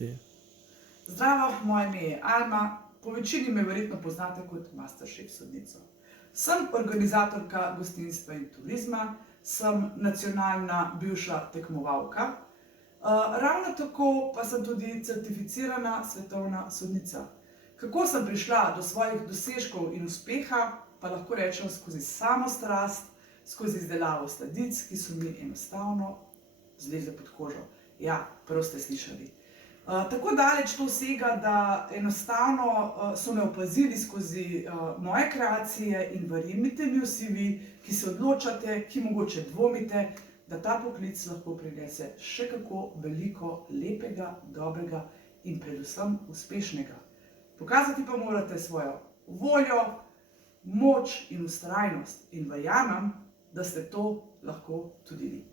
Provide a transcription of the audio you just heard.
šteje. Zdravo, moje ime je Alma, po večini me verjetno poznate kot Masterchef sodnico. Sem organizatorka gostinstva in turizma, sem nacionalna bivša tekmovalka, ravno tako pa sem tudi certificirana svetovna sodnica. Kako sem prišla do svojih dosežkov in uspeha, pa lahko rečem skozi samo strast, skozi izdelavo sladic, ki so mi enostavno zlezle pod kožo. Ja, prav ste slišali. Tako daleč to sega, da enostavno so me opazili skozi moje kreacije in verjemite mi vsi vi, ki se odločate, ki mogoče dvomite, da ta poklic lahko prinese še kako veliko lepega, dobrega in predvsem uspešnega. Pokazati pa morate svojo voljo, moč in vztrajnost in verjamem, da ste to lahko tudi vi.